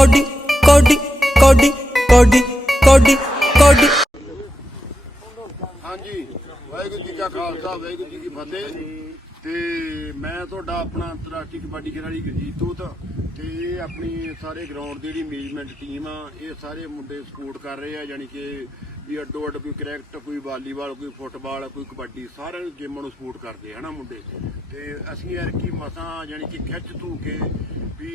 Cody ਕੋਡੀ ਕੋਡੀ ਕੋਡੀ ਕੋਡੀ ਕੋਡੀ। ਹਾਂਜੀ, ਵਾਹਿਗੁਰੂ ਜੀ ਕਾ ਖਾਲਸਾ, ਵਾਹਿਗੁਰੂ ਜੀ ਕੀ ਫਤਿਹ। ਤੇ ਮੈਂ ਤੁਹਾਡਾ ਆਪਣਾ ਅੰਤਰਰਾਸ਼ਟਰੀ ਕਬੱਡੀ ਖਿਡਾਰੀ ਗੁਰਜੀਤ ਤੂਤ ਤੇ ਇਹ ਆਪਣੀ ਸਾਰੇ ਗਰਾਊਂਡ ਦੀ ਜਿਹੜੀ ਮੈਨੇਜਮੈਂਟ ਟੀਮ ਆ, ਇਹ ਸਾਰੇ ਮੁੰਡੇ ਸਪੋਰਟ ਕਰ ਰਹੇ ਆ, ਯਾਨੀ ਕਿ ਵੀ ਅੱਡੋ ਅੱਡ ਕੋਈ ਕ੍ਰਿਕਟ, ਕੋਈ ਵਾਲੀਬਾਲ, ਕੋਈ ਫੁੱਟਬਾਲ, ਕੋਈ ਕਬੱਡੀ ਸਾਰੇ ਗੇਮਾਂ ਨੂੰ ਸਪੋਰਟ ਕਰਦੇ ਆ ਨਾ ਮੁੰਡੇ? ਤੇ ਅਸੀਂ ਯਾਰ ਕੀ ਮਸਾਂ ਯਾਨੀ ਕਿ ਖਿੱਚ ਧੂ ਕੇ ਵੀ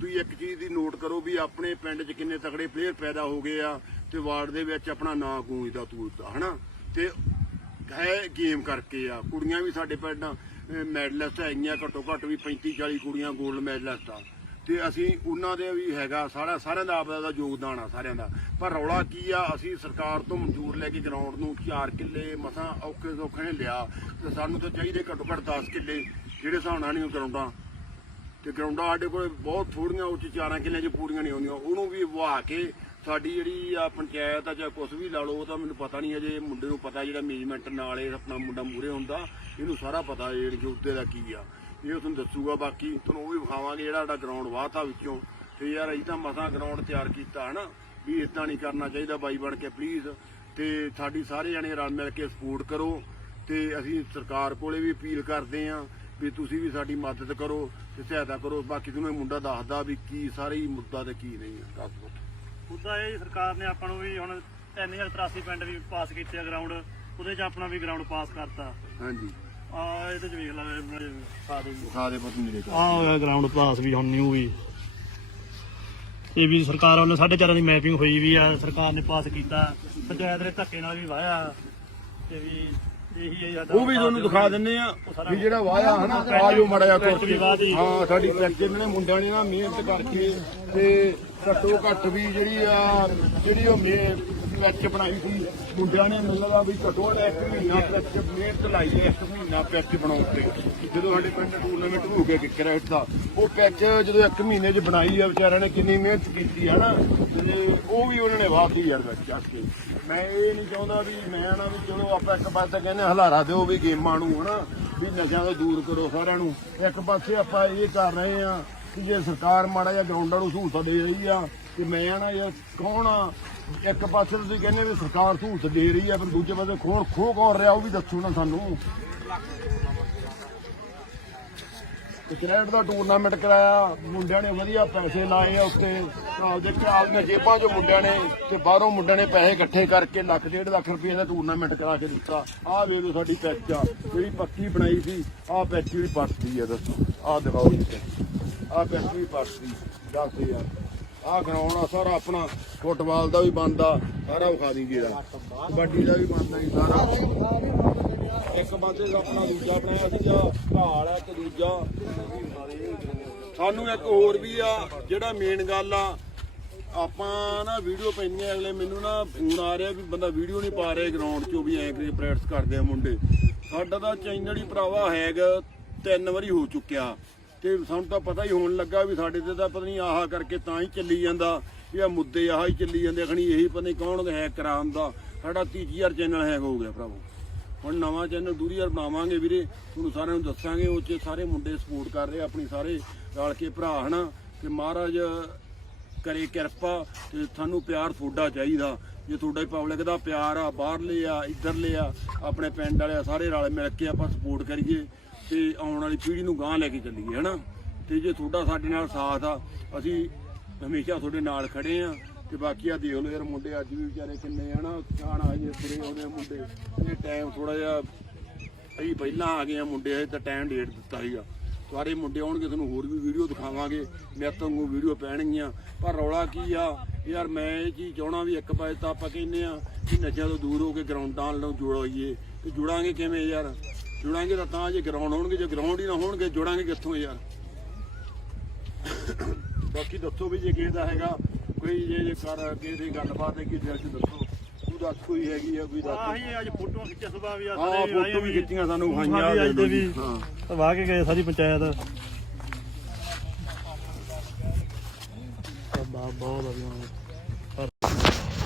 ਤੁਸੀਂ ਇੱਕ ਚੀਜ਼ ਦੀ ਨੋਟ ਕਰੋ ਵੀ ਆਪਣੇ ਪਿੰਡ 'ਚ ਕਿੰਨੇ ਤਕੜੇ ਪਲੇਅਰ ਪੈਦਾ ਹੋ ਗਏ ਆ ਤੇ ਵਾਰਡ ਦੇ ਵਿੱਚ ਆਪਣਾ ਨਾਂ ਗੂੰਜਦਾ, ਤੂਲਦਾ, ਹਨਾ? ਤੇ ਹੈ ਗੇਮ ਕਰਕੇ ਆ। ਕੁੜੀਆਂ ਵੀ ਸਾਡੇ ਪਿੰਡ ਮੈਡਲਿਸਟ ਹੈਗੀਆਂ, ਘੱਟੋ ਘੱਟ ਵੀ 35 40 ਕੁੜੀਆਂ 골ਡ ਮੈਡਲਿਸਟ ਆ। ਤੇ ਅਸੀਂ ਉਹਨਾਂ ਦੇ ਵੀ ਹੈਗਾ, ਸਾਰਾ ਸਾਰਿਆਂ ਦਾ ਆਪਦਾ ਦਾ ਯੋਗਦਾਨ ਆ, ਸਾਰਿਆਂ ਦਾ। ਪਰ ਰੌਲਾ ਕੀ ਆ, ਅਸੀਂ ਸਰਕਾਰ ਤੋਂ ਮਨਜ਼ੂਰ ਲੈ ਕੇ ਗਰਾਊਂਡ ਨੂੰ 4 ਕਿੱਲੇ ਮਸਾਂ ਔਖੇ ਸੌਖੇ ਨੇ ਲਿਆ, ਤੇ ਸਾਨੂੰ ਤਾਂ ਚਾਹੀਦੇ ਘੱਟੋ ਘੱਟ 10 ਕਿੱਲੇ, ਜਿਹੜੇ ਹਿਸਾਬ ਨਾਲ ਨਹੀਂ ਗਰਾਊਂਡਾਂ ਤੇ ਗਰਾਊਂਡਾਂ ਸਾਡੇ ਕੋਲ ਬਹੁਤ ਥੋੜੀਆਂ ਉੱਚ ਚਾਰਾਂ ਕਿੱਲਿਆਂ 'ਚ ਪੂਰੀਆਂ ਨਹੀਂ ਆਉਂਦੀਆਂ ਉਹਨੂੰ ਵੀ ਵਹਾ ਕੇ ਸਾਡੀ ਜਿਹੜੀ ਆ ਪੰਚਾਇਤ ਆ ਜਾਂ ਕੁਝ ਵੀ ਲਾ ਲਓ, ਉਹ ਤਾਂ ਮੈਨੂੰ ਪਤਾ ਨਹੀਂ ਅਜੇ, ਮੁੰਡੇ ਨੂੰ ਪਤਾ ਜਿਹੜਾ ਮੈਨੇਜਮੈਂਟ ਨਾਲ ਇਹ ਆਪਣਾ ਮੁੰਡਾ ਮੂਰੇ ਹੁੰਦਾ, ਇਹਨੂੰ ਸਾਰਾ ਪਤਾ, ਇਹ ਕਿ ਉੱਤੇ ਦਾ ਕੀ ਆ। ਇਹ ਤੁਹਾਨੂੰ ਦੱਸੂਗਾ ਬਾਕੀ ਤੁਹਾਨੂੰ ਉਹ ਵੀ ਵਿਖਾਵਾਂਗੇ ਜਿਹੜਾ ਸਾਡਾ ਗਰਾਊਂਡ ਵਾਹਤਾ ਵਿੱਚੋਂ। ਤੇ ਯਾਰ ਅਸੀਂ ਤਾਂ ਮਸਾਂ ਗਰਾਊਂਡ ਤਿਆਰ ਕੀਤਾ ਹਨਾ? ਵੀ ਇਦਾਂ ਨਹੀਂ ਕਰਨਾ ਚਾਹੀਦਾ ਬਾਈ ਬਣ ਕੇ ਪਲੀਜ਼ ਤੇ ਸਾਡੀ ਸਾਰੇ ਜਣੇ ਰਲ ਮਿਲ ਕੇ ਸਪੋਰਟ ਕਰੋ। ਤੇ ਅਸੀਂ ਸਰਕਾਰ ਕੋਲੇ ਵੀ ਅਪੀਲ ਕਰਦੇ ਆਂ ਵੀ ਤੁਸੀਂ ਵੀ ਸਾਡੀ ਮਦਦ ਕਰੋ ਤੇ ਸਹਾਇਤਾ ਕਰੋ। ਬਾਕੀ ਤੁਹਾਨੂੰ ਇਹ ਮੁੰਡਾ ਦੱਸਦਾ ਵੀ ਕੀ ਸਾਰੀ ਮੁੱਦਾ ਤੇ ਕੀ ਨਹੀਂ ਹੈ ਦੱਸ ਉਦਾਂ ਇਹ ਸਰਕਾਰ ਨੇ ਆਪਾਂ ਨੂੰ ਵੀ ਹੁਣ 3083 ਪਿੰਡ ਵੀ ਪਾਸ ਕੀਤੇ ਆ ਗਰਾਊਂਡ ਉਹਦੇ 'ਚ ਆਪਣਾ ਵੀ ਗਰਾਊਂਡ ਪਾਸ ਕਰਤਾ। ਹਾਂਜੀ। ਆ ਇਹਦੇ 'ਚ ਵੇਖ ਲਾ ਪਾ ਦੇ। ਵਿਖਾ ਦੇ ਬਸ ਮੇਰੇ ਕੋਲ ਆ ਹੋਇਆ ਗਰਾਊਂਡ ਪਾਸ ਵੀ ਹੁਣ ਨਿਊ ਵੀ। ਇਹ ਵੀ ਸਰਕਾਰ ਵੱਲੋਂ ਸਾਢੇ ਚਾਰਾਂ ਦੀ ਮੈਪਿੰਗ ਹੋਈ ਵੀ ਆ ਸਰਕਾਰ ਨੇ ਪਾਸ ਕੀਤਾ। ਪੰਚਾਇਤ ਦੇ ਧੱਕੇ ਨਾਲ ਵੀ ਵਾਇਆ ਤੇ ਵੀ ਇਹੀ ਹੈ ਸਾਡਾ ਉਹ ਵੀ ਤੁਹਾਨੂੰ ਦਿਖਾ ਦਿੰਨੇ ਆ। ਵੀ ਜਿਹੜਾ ਵਾਇਆ ਹਨਾ ਆਜੋ ਮੜਾ ਜਾ ਤੁਰ ਕੇ। ਹਾਂ। ਸਾਡੀ ਪੈਕੇ ਨੇ ਮੁੰਡਿਆਂ ਨੇ ਨਾ ਮਿਹਨਤ ਕਰਕੇ ਤੇ ਘੱਟੋ ਘੱਟ ਵੀ ਜਿਹੜੀ ਆ ਜਿਹੜੀ ਉਹ ਮੇ ਬਣਾਈ ਸੀ। ਮੁੰਡਿਆਂ ਨੇ ਮਿਲਦਾ ਵੀ ਘੱਟੋ ਇੱਕ ਮਹੀਨਾ ਪੈਚ ਮਿਹਨਤ ਲਾਈ ਹੈ, ਇੱਕ ਮਹੀਨਾ ਪੈਚ ਬਣਾਉਣ ਤੇ। ਜਦੋਂ ਸਾਡੇ ਪਿੰਡ ਟੂਰਨਾਮੈਂਟ ਹੋ ਗਿਆ ਕ੍ਰਿਕਟ ਦਾ, ਉਹ ਪੈਚ ਜਦੋਂ ਇੱਕ ਮਹੀਨੇ 'ਚ ਬਣਾਈ ਆ, ਵਿਚਾਰਿਆਂ ਨੇ ਕਿੰਨੀ ਮਿਹਨਤ ਕੀਤੀ ਹੈ ਨਾ, ਤੇ ਉਹ ਵੀ ਉਹਨਾਂ ਨੇ ਵਾਪੀ ਯਾਰ ਚੱਕ ਕੇ। ਮੈਂ ਇਹ ਨਹੀਂ ਚਾਹੁੰਦਾ ਵੀ, ਮੈਂ ਨਾ ਵੀ ਚਲੋ ਆਪਾਂ ਇੱਕ ਪਾਸੇ ਕਹਿੰਦੇ ਹਲਾਰਾ ਦਿਓ ਵੀ ਗੇਮਾਂ ਨੂੰ, ਹਨਾ, ਵੀ ਨਸ਼ਿਆਂ ਤੋਂ ਦੂਰ ਕਰੋ ਸਾਰਿਆਂ ਨੂੰ। ਇੱਕ ਪਾਸੇ ਆਪਾਂ ਇਹ ਕਰ ਰਹੇ ਆ ਕਿ ਜੇ ਸਰਕਾਰ ਮਾੜਾ ਜਿਹਾ ਗਰਾਊਂਡਾਂ ਨੂੰ ਸਹੂਲਤ ਦੇ ਰਹੀ ਆ ਕਿ ਮੈਂ ਨਾ ਯਾਰ ਕੌਣ ਆ? ਇੱਕ ਪਾਸੇ ਤੁਸੀਂ ਕਹਿੰਦੇ ਵੀ ਸਰਕਾਰ ਸਹੂਲਤ ਦੇ ਰਹੀ ਹੈ ਪਰ ਦੂਜੇ ਪਾਸੇ ਖੋਹ ਖੋਹ ਕੌਣ ਰਿਹਾ, ਉਹ ਵੀ ਦੱਸੋ ਨਾ ਸਾਨੂੰ। ਕ੍ਰਿਕਟ ਦਾ ਟੂਰਨਾਮੈਂਟ ਕਰਾਇਆ, ਮੁੰਡਿਆਂ ਨੇ ਵਧੀਆ ਪੈਸੇ ਲਾਏ ਆ ਉੱਤੇ। ਆਪਦੇ ਦੀਆਂ ਜੇਬਾਂ 'ਚੋਂ ਮੁੰਡਿਆਂ ਨੇ ਤੇ ਬਾਹਰੋਂ ਮੁੰਡਿਆਂ ਨੇ ਪੈਸੇ ਇਕੱਠੇ ਕਰਕੇ ਲੱਖ, ਡੇਢ ਲੱਖ ਰੁਪਏ ਦਾ ਟੂਰਨਾਮੈਂਟ ਕਰਾ ਕੇ ਦਿੱਤਾ। ਆਹ ਵੇਖ ਲਓ ਸਾਡੀ ਪੈਚ ਆ, ਜਿਹੜੀ ਪੱਕੀ ਬਣਾਈ ਸੀ, ਆਹ ਪੈਚ ਜਿਹੜੀ ਪੱਟਦੀ ਆ, ਦੱਸੋ। ਆਹ ਦਿਖਾਓ ਜੀ ਆਹ ਪੈਚ ਵੀ ਪੱਟਦੀ ਦੱਸ ਯਾਰ ਆਹ ਗਰਾਊਂਡ ਆ ਸਾਰਾ ਆਪਣਾ, ਫੁੱਟਬਾਲ ਦਾ ਵੀ ਬੰਦਾ ਸਾਰਾ ਵਿਖਾ ਦੀ ਜਿਹੜਾ ਕਬੱਡੀ ਦਾ ਵੀ ਬੰਦਾ ਹੀ ਸਾਰਾ। ਇੱਕ ਬੰਦੇ ਆਪਣਾ ਦੂਜਾ ਬਣਾਇਆ ਸੀਗਾ ਢਾਲ ਆ ਇੱਕ ਦੂਜਾ। ਸਾਨੂੰ ਇੱਕ ਹੋਰ ਵੀ ਆ, ਜਿਹੜਾ ਮੇਨ ਗੱਲ ਆ, ਆਪਾਂ ਨਾ ਵੀਡੀਓ ਪੈਂਦੀਆਂ ਅਗਲੇ, ਮੈਨੂੰ ਨਾ ਫੋਨ ਆ ਰਿਹਾ ਵੀ ਬੰਦਾ ਵੀਡੀਓ ਨਹੀਂ ਪਾ ਰਿਹਾ ਗਰਾਊਂਡ 'ਚੋਂ ਵੀ ਐਂ ਕਰੀ ਪ੍ਰੈਕਟਿਸ ਕਰਦੇ ਆ ਮੁੰਡੇ। ਸਾਡਾ ਤਾਂ ਚੈਨਲ ਹੀ ਭਰਾਵਾ ਹੈਗਾ ਤਿੰਨ ਵਾਰੀ ਹੋ ਚੁੱਕਿਆ। ਤੇ ਸਾਨੂੰ ਤਾਂ ਪਤਾ ਹੀ ਹੋਣ ਲੱਗਾ ਵੀ ਸਾਡੇ ਤੇ ਤਾਂ ਪਤਾ ਨਹੀਂ ਆਹਾ ਕਰਕੇ ਤਾਂ ਹੀ ਚੱਲੀ ਜਾਂਦਾ ਇਹ ਮੁੱਦੇ ਆਹ ਹੀ ਚੱਲੀ ਜਾਂਦੇ ਅਖਣੀ ਇਹੀ ਪਤਾ ਨਹੀਂ ਕੌਣ ਹੈਕ ਕਰਾਉਂਦਾ ਸਾਡਾ 30000 ਚੈਨਲ ਹੈਕ ਹੋ ਗਿਆ ਭਰਾਵੋ। ਹੁਣ ਨਵਾਂ ਚੈਨਲ ਦੂਰੀ ਯਾਰ ਬਣਾਵਾਂਗੇ ਵੀਰੇ, ਤੁਹਾਨੂੰ ਸਾਰਿਆਂ ਨੂੰ ਦੱਸਾਂਗੇ, ਉਹ 'ਚ ਸਾਰੇ ਮੁੰਡੇ ਸਪੋਰਟ ਕਰ ਰਹੇ ਆਪਣੀ ਸਾਰੇ ਰਲ ਕੇ ਭਰਾ, ਹਨਾ? ਤੇ ਮਹਾਰਾਜ ਕਰੇ ਕਿਰਪਾ ਤੇ ਸਾਨੂੰ ਪਿਆਰ ਤੁਹਾਡਾ ਚਾਹੀਦਾ। ਜੇ ਤੁਹਾਡਾ ਹੀ ਪਬਲਿਕ ਦਾ ਪਿਆਰ ਆ, ਬਾਹਰਲੇ ਆ, ਇੱਧਰਲੇ ਆ, ਆਪਣੇ ਪਿੰਡ ਵਾਲੇ ਆ, ਸਾਰੇ ਰਲ ਮਿਲ ਕੇ ਆਪਾਂ ਸਪੋਰਟ ਕਰੀਏ। ਤੇ ਆਉਣ ਵਾਲੀ ਪੀੜ੍ਹੀ ਨੂੰ ਗਾਂਹ ਲੈ ਕੇ ਚੱਲੀਏ, ਹਨਾ? ਤੇ ਜੇ ਤੁਹਾਡਾ ਸਾਡੇ ਨਾਲ ਸਾਥ ਆ, ਅਸੀਂ ਹਮੇਸ਼ਾ ਤੁਹਾਡੇ ਨਾਲ ਖੜੇ ਆ। ਤੇ ਬਾਕੀ ਆ ਦੇਖ ਲਓ ਯਾਰ, ਮੁੰਡੇ ਅੱਜ ਵੀ ਵਿਚਾਰੇ ਕਿੰਨੇ, ਹਨਾ? ਖਾਣਾ ਜੇ ਤੁਰੇ ਆਉਂਦੇ ਆ ਮੁੰਡੇ। ਇਹ ਟਾਈਮ ਥੋੜਾ ਜਿਹਾ, ਅਸੀਂ ਪਹਿਲਾਂ ਆ ਗਏ ਆ ਮੁੰਡੇ ਅਜੇ ਤਾਂ ਟਾਈਮ ਡੇਟ ਦਿੱਤਾ ਸੀਗਾ। ਸਾਰੇ ਮੁੰਡੇ ਆਉਣਗੇ, ਤੁਹਾਨੂੰ ਹੋਰ ਵੀ ਵੀਡੀਓ ਦਿਖਾਵਾਂਗੇ। ਮੇਰੇ ਤੋਂ ਵੀਡੀਓ ਪੈਣਗੀਆਂ। ਪਰ ਰੌਲਾ ਕੀ ਆ? ਯਾਰ ਮੈਂ ਇਹ ਚੀਜ਼ ਚਾਹਣਾ ਵੀ ਇੱਕ ਪਾਸੇ ਤਾਂ ਆਪਾਂ ਕਹਿੰਦੇ ਆ ਕਿ ਨਸ਼ਿਆਂ ਤੋਂ ਦੂਰ ਹੋ ਕੇ ਗਰਾਊਂਡਾਂ ਨਾਲ ਜੁੜਾਈਏ। ਤੇ ਜੁੜਾਂਗੇ ਕਿਵੇਂ ਯਾਰ? ਜੁੜਾਂਗੇ ਤਾਂ ਤਾਂ ਜੇ ਗਰਾਊਂਡ ਹੋਣਗੇ ਜੇ ਗਰਾਊਂਡ ਹੀ ਨਾ ਹੋਣਗੇ ਜੁੜਾਂਗੇ ਕਿੱਥੋਂ ਯਾਰ? ਬਾਕੀ ਦੱਸੋ ਵੀ ਜੇ ਕਿਸੇ ਦਾ ਹੈਗਾ ਕੋਈ ਜੇ ਜੇ ਕਰ ਕਿਸੇ ਦੀ ਗੱਲਬਾਤ ਹੈ ਕਿ ਦਿਲ ਚ ਦੱਸੋ। ਤੂੰ ਦੱਸ ਕੋਈ ਹੈਗੀ ਆ ਕੋਈ ਦੱਸ। ਆਹੀ ਅੱਜ ਫੋਟੋ ਖਿੱਚਿਆ ਸੁਭਾ ਵੀ ਆ ਹਾਂ ਫੋਟੋ ਵੀ ਖਿੱਚੀਆਂ ਸਾਨੂੰ ਖਾਈਆਂ ਵੀ ਅੱਜ ਦੇ ਵੀ। ਹਾਂ। ਵਾਹ ਕੇ ਗਏ ਸਾਰੀ ਪੰਚਾਇਤ। ਬਹੁਤ ਬਹੁਤ ਆ ਵੀ ਹੁਣ।